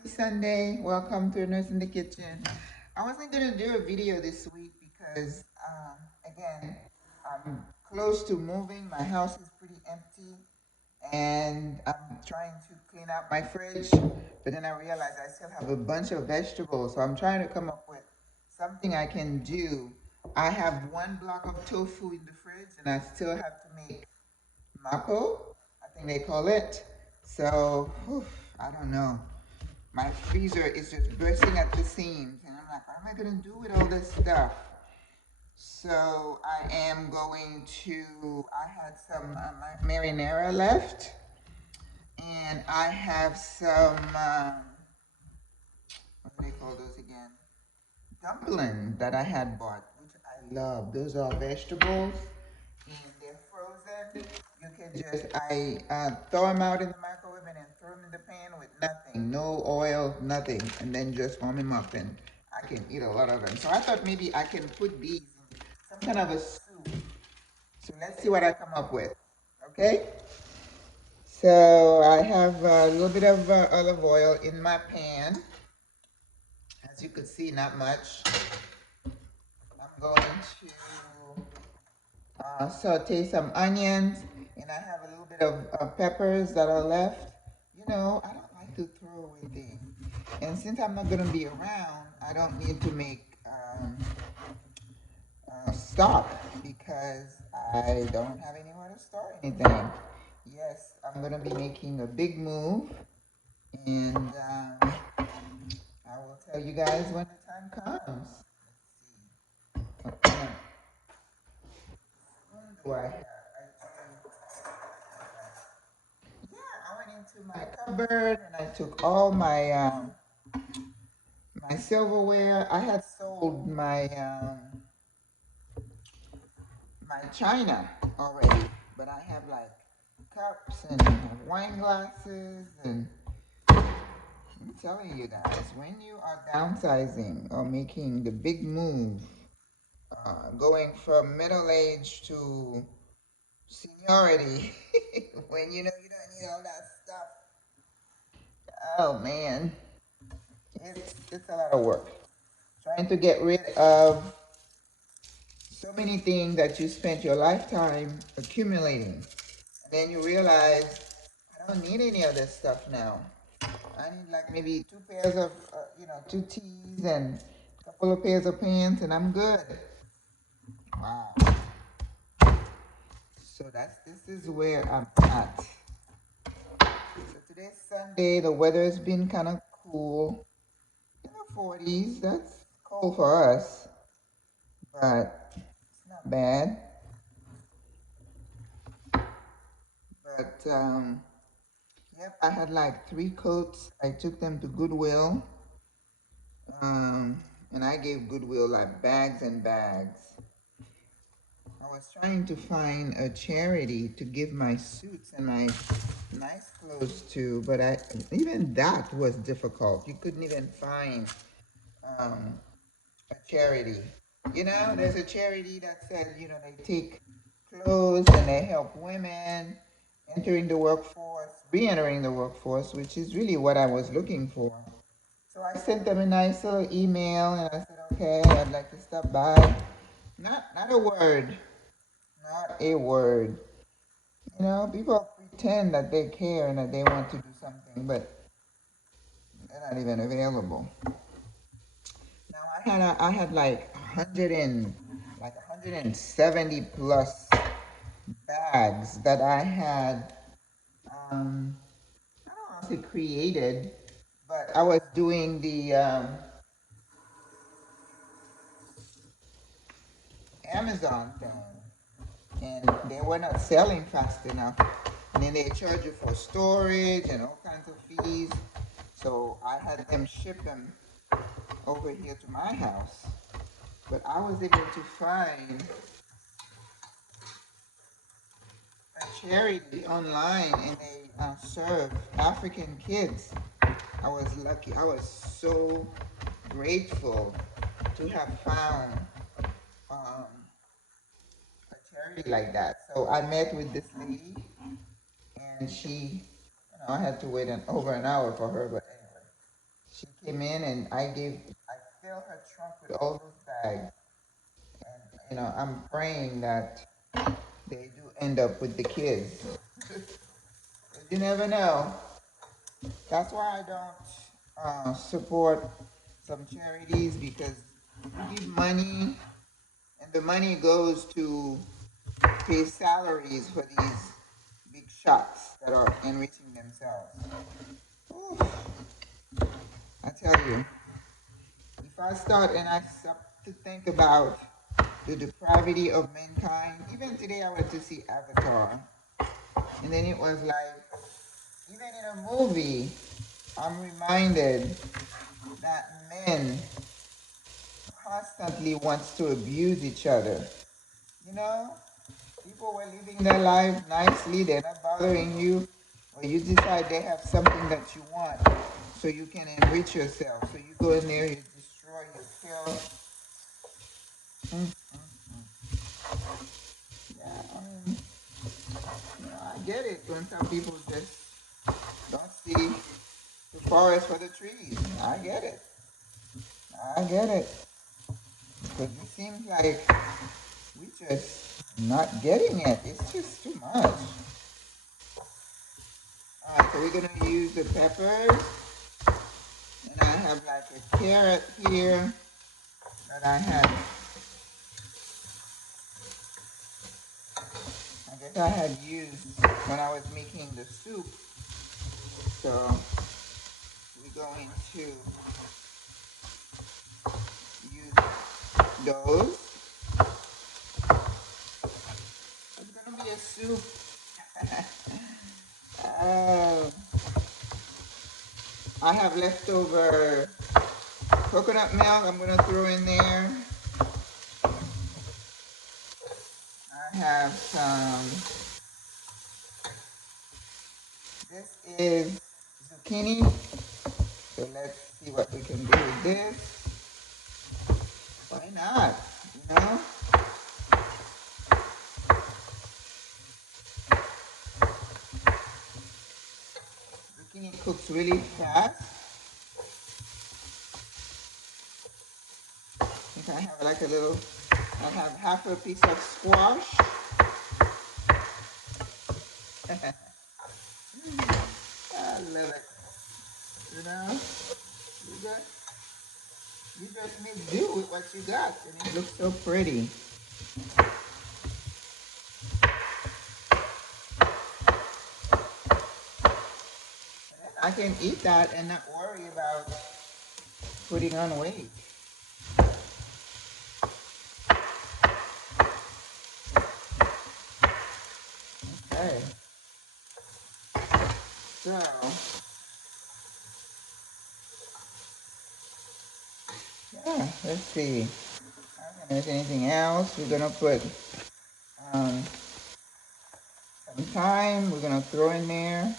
Happy Sunday. Welcome to Nurse in the Kitchen. I wasn't going to do a video this week because, again, I'm close to moving. My house is pretty empty and I'm trying to clean out my fridge. But then I realized I still have a bunch of vegetables. So I'm trying to come up with something I can do. I have one block of tofu in the fridge and I still have to make mako, I think they call it. So, I don't know. My freezer is just bursting at the seams, and I'm like, what am I gonna do with all this stuff? So I am going to. I had some marinara left, and I have some. What do they call those again? Dumplings that I had bought, which I love. Those are vegetables and they're frozen. You can just throw them out in the microwave and then throw them in the pan with nothing, no oil, nothing, and then just warm them up and I can eat a lot of them. So I thought maybe I can put these in some kind of a soup. So let's see what I come up with. Okay. So I have a little bit of olive oil in my pan. As you could see, not much. I'm going to saute some onions, and I have a little bit of peppers that are left. You know, I don't like to throw away things. And since I'm not going to be around, I don't need to make stock because I don't have anywhere to store anything. Yes, I'm going to be making a big move, and I will tell you guys when the time comes. What kind of spoon do I have? I went into my cupboard and I took all my silverware. I had sold my china already, but I have like cups and wine glasses and I'm telling you guys, when you are downsizing or making the big move, going from middle age to seniority, when you know you don't need all that stuff, oh man, it's a lot of work. Trying to get rid of so many things that you spent your lifetime accumulating. And then you realize, I don't need any of this stuff now. I need like maybe two pairs of, two tees and a couple of pairs of pants, and I'm good. Wow. So this is where I'm at. So today's Sunday. The weather has been kind of cool. 40s. That's cold for us, but it's not bad. But yep, I had like 3 coats. I took them to Goodwill, and I gave Goodwill like bags and bags. I was trying to find a charity to give my suits and my nice clothes to, but even that was difficult. You couldn't even find um, a charity. You know, there's a charity that says, they take clothes and they help women entering the workforce, re-entering the workforce, which is really what I was looking for. So I sent them a nice little email and I said, okay, I'd like to stop by. Not a word. Not a word. You know, people pretend that they care and that they want to do something, but they're not even available. Now I had like 170 plus bags that I had I don't want to say created, but I was doing the Amazon thing, and they were not selling fast enough. And then they charge you for storage and all kinds of fees. So I had them ship them over here to my house. But I was able to find a charity online, and they serve African kids. I was lucky. I was so grateful to have found um, a charity like that. So I met with this lady, and she, I had to wait over an hour for her, but anyway. she came in and I filled her trunk with all those bags. And, I'm praying that they do end up with the kids. You never know. That's why I don't support some charities, because you give money and the money goes to pay salaries for these big shots that are enriching themselves. Oof, I tell you, if I start and I stop to think about the depravity of mankind, even today I went to see Avatar, and then it was like, even in a movie, I'm reminded that men constantly wants to abuse each other. You know, people were living their life nicely, they're not bothering you, or you decide they have something that you want, so you can enrich yourself. So you go in there, you destroy, you kill. Mm, mm, mm. Yeah, I get it when some people just don't see the forest for the trees. I get it. I get it. Because it seems like we just not getting it. It's just too much. Alright, so we're gonna use the peppers. And I have like a carrot here that I guess I had used when I was making the soup. So we're going to use those. It's gonna be a soup. uh, I have leftover coconut milk I'm gonna throw in there. I have this is zucchini. So let's see what we can do with this. Why not? You know? Zucchini cooks really fast. I think I have like a little, I have half a piece of squash. I love it. You know? You just, you just make do with what you got, and it looks so pretty. I can eat that and not worry about putting on weight. Okay. So, yeah, let's see. I don't think there's anything else. We're gonna put um, some thyme. We're gonna throw in there.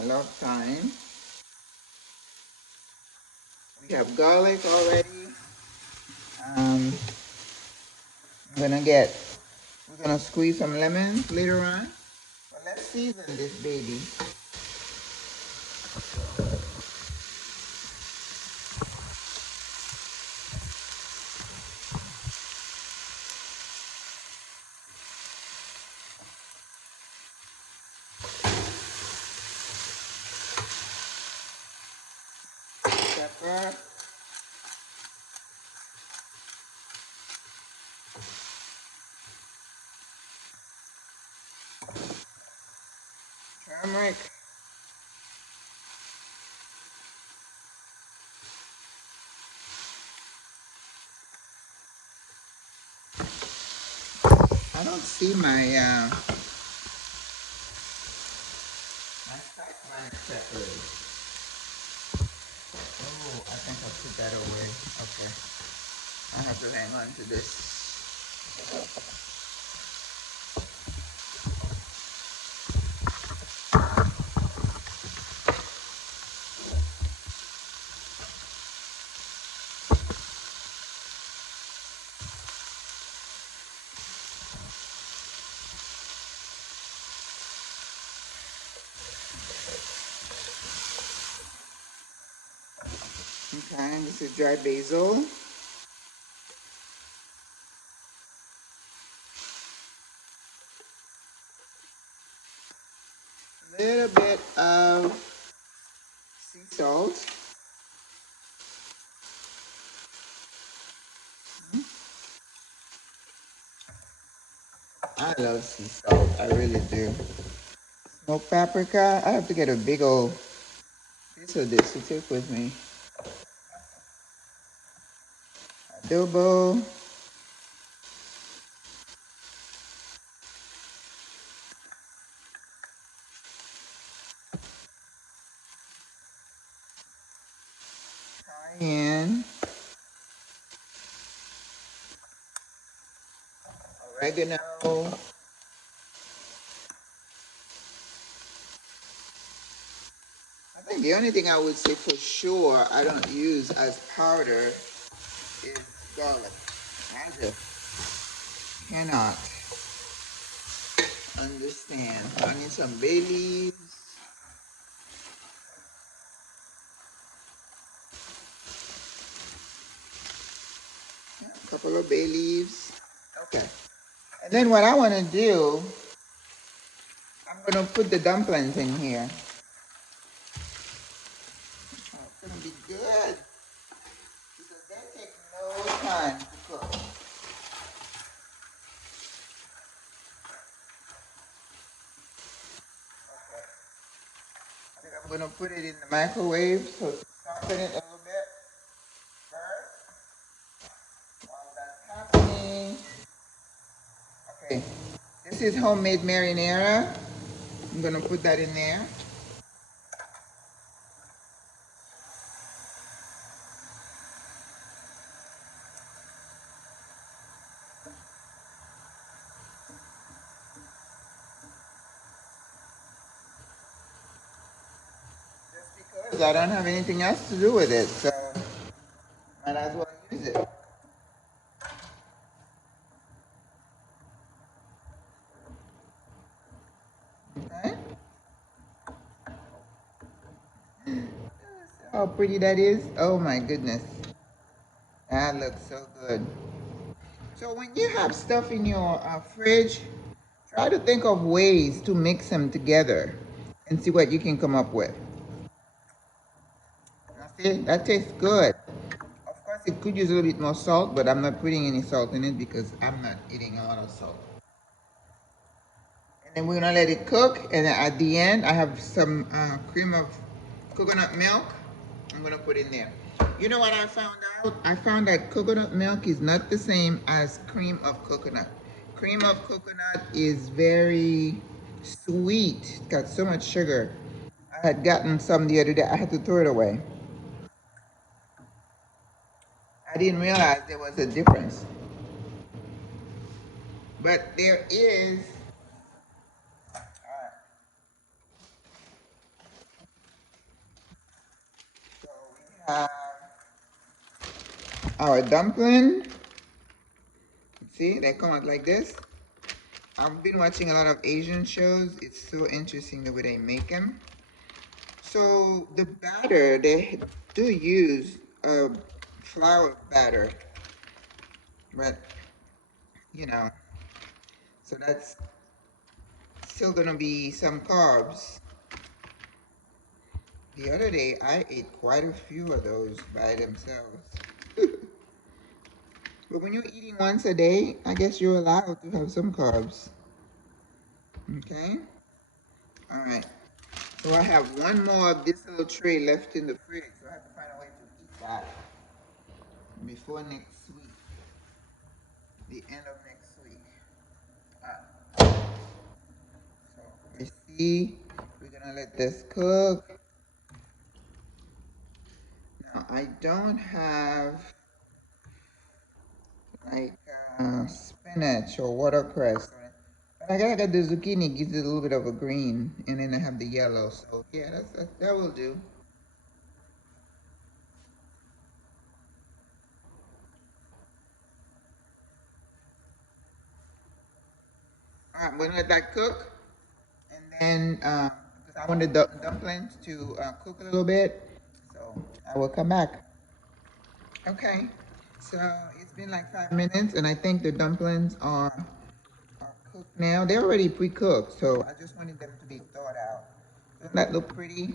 I love thyme. We have garlic already. Um, we're gonna squeeze some lemons later on. But let's season this baby. Pepper. Turmeric. I don't see my black peppers. Oh, I think I put that away. Okay. I have to hang on to this. Okay, this is dry basil. A little bit of sea salt. I love sea salt. I really do. Smoked paprika. I have to get a big old piece of this to take with me. Adobo. Cayenne. Oregano. I think the only thing I would say for sure I don't use as powder is garlic. I just cannot understand. I need some bay leaves. Yeah, a couple of bay leaves. Okay. And then what I want to do, I'm going to put the dumplings in here. Oh, it's going to be good because they take no time to cook. Okay. I think I'm going to put it in the microwave so to soften it a little bit first. While that's happening, okay, this is homemade marinara. I'm gonna put that in there. Just because I don't have anything else to do with it, so might as well use it. Okay? How pretty that is. Oh my goodness. That looks so good. So when you have stuff in your fridge, try to think of ways to mix them together and see what you can come up with. Now see, that tastes good. Of course, it could use a little bit more salt, but I'm not putting any salt in it because I'm not eating a lot of salt. And then we're gonna let it cook, and then at the end, I have some cream of coconut milk. I'm gonna put in there. You know what I found out? I found that coconut milk is not the same as cream of coconut. Cream of coconut is very sweet. It's got so much sugar. I had gotten some the other day. I had to throw it away. I didn't realize there was a difference. But there is. So we have our dumpling. See, they come out like this. I've been watching a lot of Asian shows. It's so interesting the way they make them. So the batter, they do use a flour batter, but you know, so that's still gonna be some carbs. The other day, I ate quite a few of those by themselves. But when you're eating once a day, I guess you're allowed to have some carbs. Okay? All right. So I have one more of this little tray left in the fridge, so I have to find a way to eat that before next week, the end of next week. So we see, we're gonna let this cook. Now I don't have like spinach or watercress, but I gotta get the zucchini, gives it a little bit of a green, and then I have the yellow. So yeah, that will do. All right, we're gonna let that cook. And then, because I want the dumplings to cook a little bit, so I will come back. Okay, so it's been like 5 minutes, and I think the dumplings are cooked now. They're already pre-cooked, so I just wanted them to be thawed out. Doesn't that look pretty?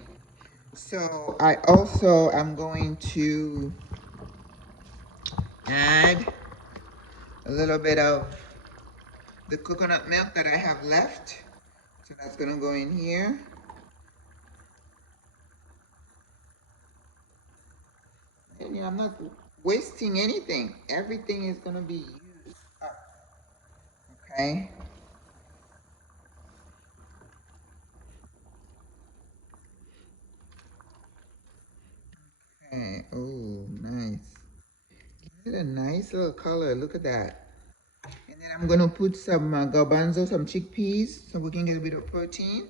So I also am going to add a little bit of the coconut milk that I have left. So that's gonna go in here. And I'm not wasting anything. Everything is gonna be used up. Okay. Okay. Oh, nice. Is it a nice little color? Look at that. And then I'm gonna put some garbanzo, some chickpeas, so we can get a bit of protein.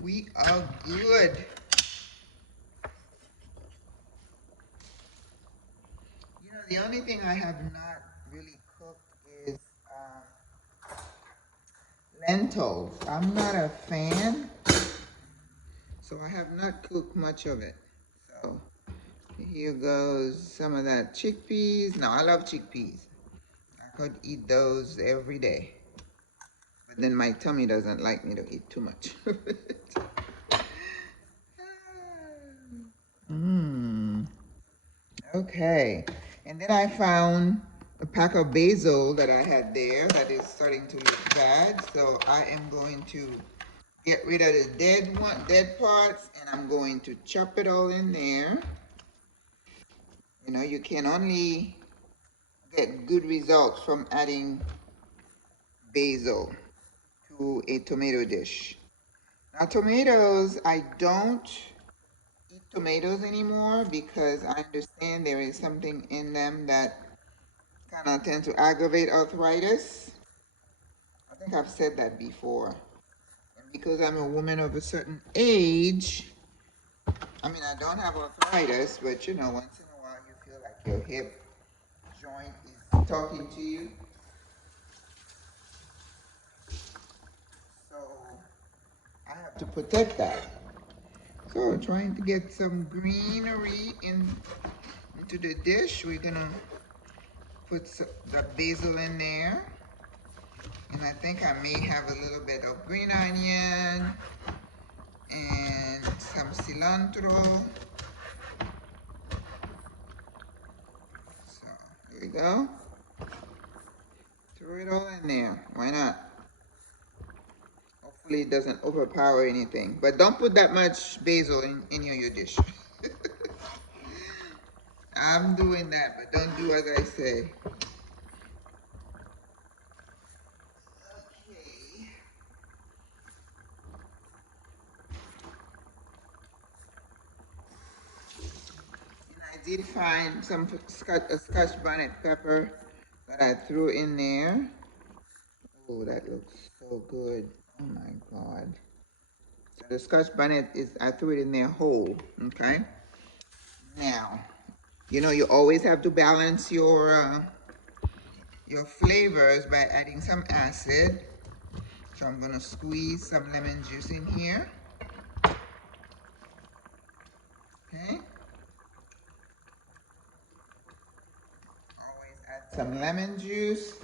We are good. You know, the only thing I have not really cooked is lentils. I'm not a fan, so I have not cooked much of it. So here goes some of that chickpeas. Now, I love chickpeas. I could eat those every day. But then my tummy doesn't like me to eat too much. Mmm. Okay. And then I found a pack of basil that I had there that is starting to look bad. So I am going to get rid of the dead parts, and I'm going to chop it all in there. You know, you can only get good results from adding basil to a tomato dish. Now, tomatoes, I don't eat tomatoes anymore because I understand there is something in them that kind of tend to aggravate arthritis. I think I've said that before. And because I'm a woman of a certain age, I mean, I don't have arthritis, but you know, once in a while you feel like your hip joint is talking to you. So I have to protect that. So trying to get some greenery into the dish. We're gonna put the basil in there. And I think I may have a little bit of green onion and some cilantro. So here we go. Throw it all in there. Why not? Hopefully it doesn't overpower anything. But don't put that much basil in your dish. I'm doing that, but don't do as I say. Okay. And I did find some scotch bonnet pepper that I threw in there. Oh, that looks so good. Oh my God. So the scotch bonnet is, I threw it in there whole, okay? Now, you know, you always have to balance your flavors by adding some acid. So I'm gonna squeeze some lemon juice in here. Okay. Always add some lemon juice.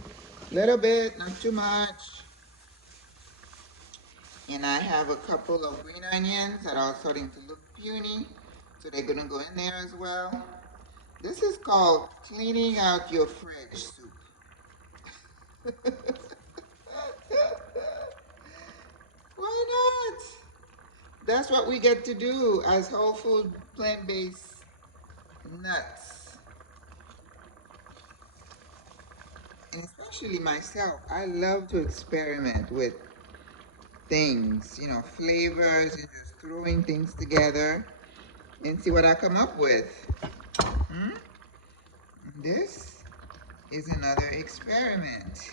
Little bit, not too much. And I have a couple of green onions that are starting to look puny. So they're gonna go in there as well. This is called cleaning out your fridge soup. Why not? That's what we get to do as whole food, plant-based nuts. And especially myself, I love to experiment with things, you know, flavors and just throwing things together and see what I come up with. Hmm? This is another experiment.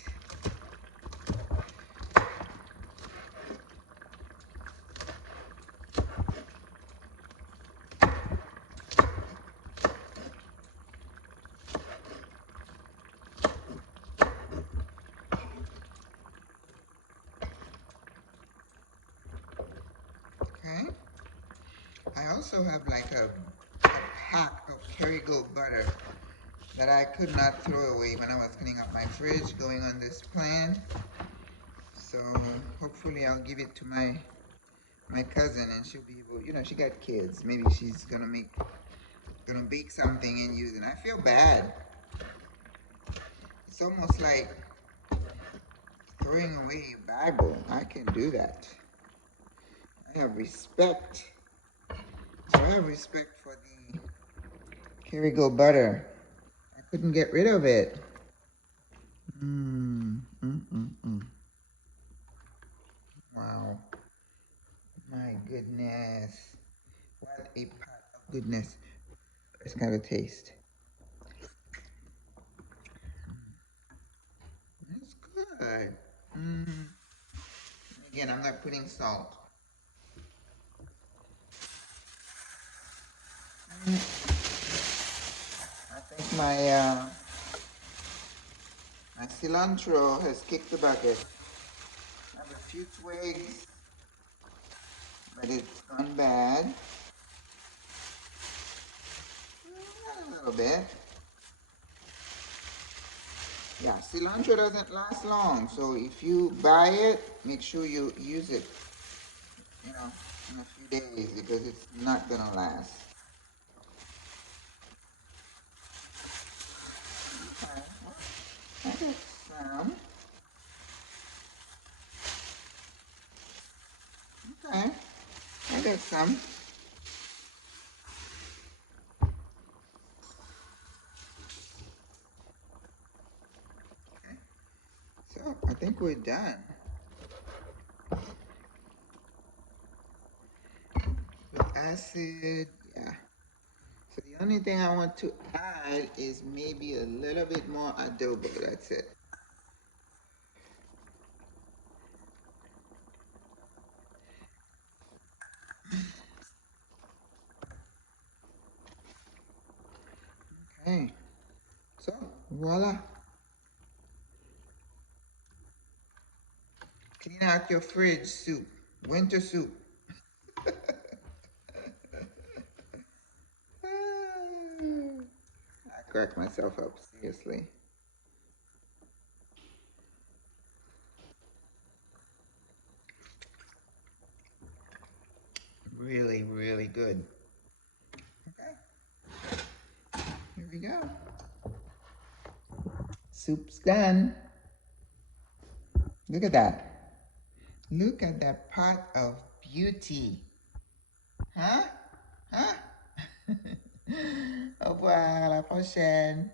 Okay. I also have like a pack of Kerrygold butter that I could not throw away when I was cleaning up my fridge going on this plan. So hopefully I'll give it to my cousin and she'll be able, you know, she got kids. Maybe she's gonna bake something and use it. I feel bad. It's almost like throwing away a Bible. I can do that. I have respect. So I have respect for the Kerrygold butter. I couldn't get rid of it. Wow. My goodness. What a pot of goodness. It's got a taste. It's good. Again, I'm not putting salt. I think my cilantro has kicked the bucket. I have a few twigs, but it's gone bad. A little bit. Yeah, cilantro doesn't last long, so if you buy it, make sure you use it, you know, in a few days because it's not gonna last. Okay, well, I got some. Okay, I got some. Okay, so I think we're done. With acid, yeah. So the only thing I want to add is maybe a little bit more adobo. That's it. Okay. So voila. Clean out your fridge soup. Winter soup. I crack myself up, seriously. Really, really good. Okay. Here we go. Soup's done. Look at that. Look at that pot of beauty. Huh? Huh? Au revoir, à la prochaine.